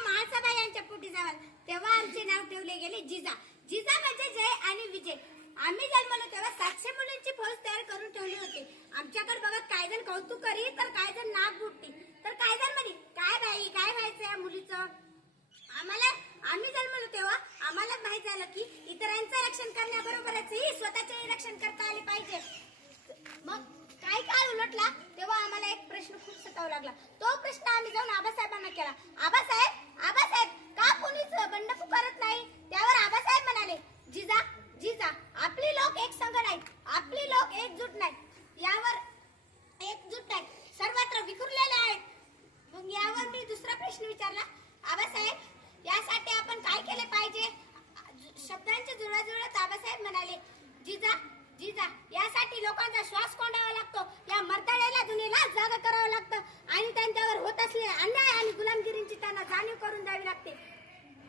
महासभा यांच्या पोटी जावाल तेव्हा आमचे नाव ठेवले गेले जिजा. जिजा म्हणजे जय आणि विजय. आम्ही जन्मलो तेव्हा सातशे मुलींची फौज तयार करून ठेवली होती. आमच्याकडे बघा काय जण कौतुक करी तर काय जण नाक बुटती तर काय जण म्हणे काय बाई काय व्हायचं या मुलीचं? आम्हाला आम्ही जन्मलो तेव्हा आम्हाला माहीत झालं की इतरांचं रक्षण करण्याबरोबरच ही स्वतःचे रक्षण करता आले पाहिजे. मग काय काळ उलटला? आम्हाला एक प्रश्न खूप सतावा लागला. तो प्रश्न आम्ही जाऊन आबासाहेबांना केला. आबासाहेब आबासाहेब का कोणीच बंड पुकारत नाही त्यावर आबासाहेब म्हणाले जिजा जिजा आपली लोक एक संघ नाहीत आपली लोक एकजूट नाहीत यावर एकजूट नाहीत सर्वत्र विखुरलेले आहेत मग यावर मी दुसरा प्रश्न विचारला आबासाहेब यासाठी आपण काय केले पाहिजे शब्दांच्या जुळवाजुळवात आबासाहेब म्हणाले जिजा जिजा यासाठी लोकांचा श्वास कोंडावा लागतो या मर्दाड्याला दुनियेला जागा करावं लागतं आणि त्यांच्यावर होत असलेल्या अन्याय आणि गुलामगिरींची त्यांना जाणीव करून द्यावी लागते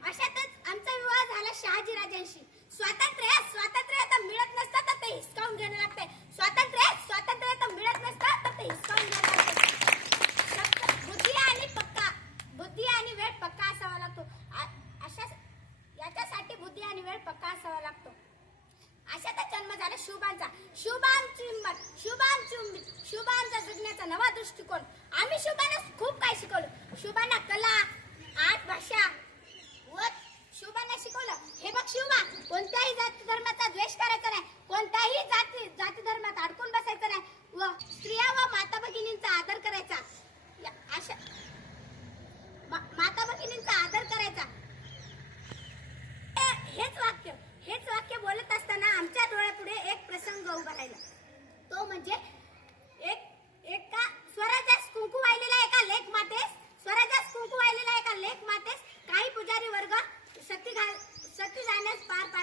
अशातच आमचा विवाह झाला शहाजी स्वातंत्र्य स्वातंत्र्य तर मिळत नसतं तर ते हिसकावून घेणं लागते स्वातंत्र्य स्वातंत्र्य तर मिळत नसतं तर ते हिसकावून घेणं लागते बुद्धी आणि पक्का. बुद्धी आणि वेळ पक्का असावा लागतो. अशा याच्यासाठी बुद्धी आणि वेळ पक्का असावा लागतो. अशातच जन्म झाला शुभांचा. शुभांची हिंमत शुभांची उमेद शुभांचा जगण्याचा नवा दृष्टिकोन. आम्ही शुभांना खूप काही शिकवलो. शुभांना कला आर्ट भाषा शुभांना शिकवलं. हे बघ शुभा कोणत्याही जाती धर्माचा द्वेष करायचा नाही. कोणत्याही जाती जाती धर्मात अडकून बसायचं नाही. व स्त्रिया व माता भगिनींचा आदर करायचा. अशा मा- माता भगिनींचा आदर करायचा. हे- हेच वाक्य हेच वाक्य बोलत असताना आमच्या डोळ्यापुढे एक प्रसंग उभा राहिला. तो म्हणजे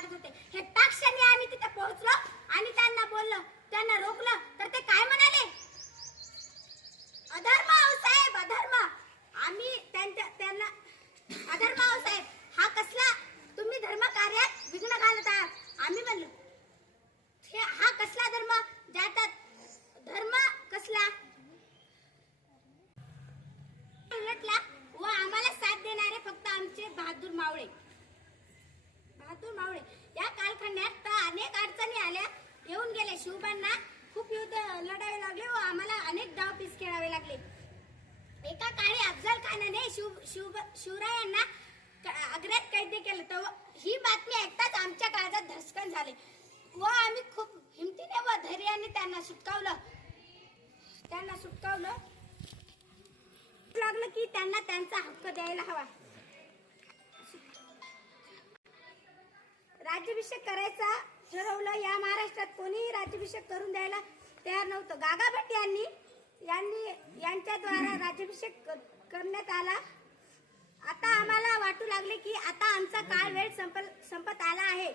पार होते. हे ताक्षणी आम्ही तिथे पोहोचलो आणि त्यांना बोललो त्यांना रोखलं. तर ते काय म्हणाले? अधर्म हो साहेब अधर्म. आम्ही त्यांच्या त्यांना अधर्म हो साहेब हा कसला? तुम्ही धर्म कार्यात विघ्न घालत आहात. आम्ही म्हणलो हे हा कसला धर्म? ज्याच्यात धर्म कसला? उलटला व आम्हाला साथ देणारे फक्त आमचे बहादूर मावळे. बहादूर मावळे. या कालखंडात तर अनेक अडचणी आल्या. येऊन गेले शिवबांना खूप युद्ध लढावे लागले व आम्हाला अनेक डावपीस खेळावे लागले. एका काळी अफजल खानाने शिव शिव शिवरायांना आग्र्यात कैद केलं. तर ही बातमी ऐकताच आमच्या काळजात धसकन झाले. व आम्ही खूप हिमतीने व धैर्याने त्यांना सुटकावलं. त्यांना सुटकावलं. राज्याभिषेक करायचा ठरवलं. या महाराष्ट्रात कोणीही राज्याभिषेक करून द्यायला तयार नव्हतं. गागा भट्ट यांनी यांनी यांच्याद्वारा राज्याभिषेक करण्यात आला. आता आम्हाला वाटू लागले की आता आमचा काळ वेळ संप संपत आला आहे.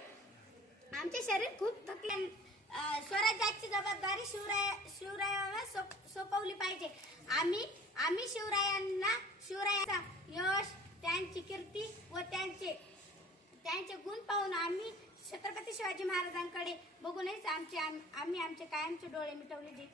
आमचे शरीर खूप थकले. स्वराज्याची जबाबदारी शिवराया शिवरायावर सोप- सोपवली पाहिजे आम्ही आम्ही शिवरायांना शिवरायाचा यश त्यांची कीर्ती व त्यांचे त्यांचे गुण पाहून आम्ही छत्रपती शिवाजी महाराजांकडे बघूनच आमचे आम्ही आमचे कायमचे डोळे मिटवले जे